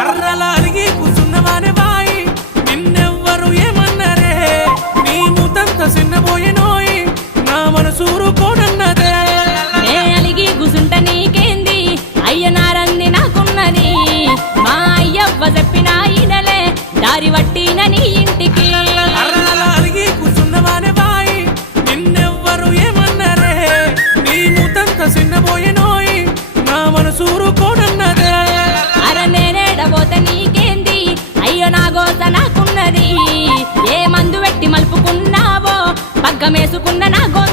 అర్రల అలిగి కూసున్నవానే బాయి నిన్నెవ్వరు ఏమన్నరే నీ మూతంత సిన్నబోయెనోయి నా మనసూరు కోనన్నదే నే అలిగి కూసుంట నీకేంది అయ్య నారంది నాకున్నది మా అయ్యవ్వ చెప్పిన ఈనలే దారి పట్టిన నీ ఇంటికి అర్రల అలిగి కూసున్నవానే బాయి నిన్నెవ్వరు ఏమన్నరే నీ మూతంత సిన్నబోయెనోయి నా మనసూరు కోనన్నదే అర నేనేడబోతే నీకేంది అయ్యో నా గోత నాకున్నది ఏ మందు పెట్టి మలుపుకున్నావో పగ్గమేసుకున్న నా గోత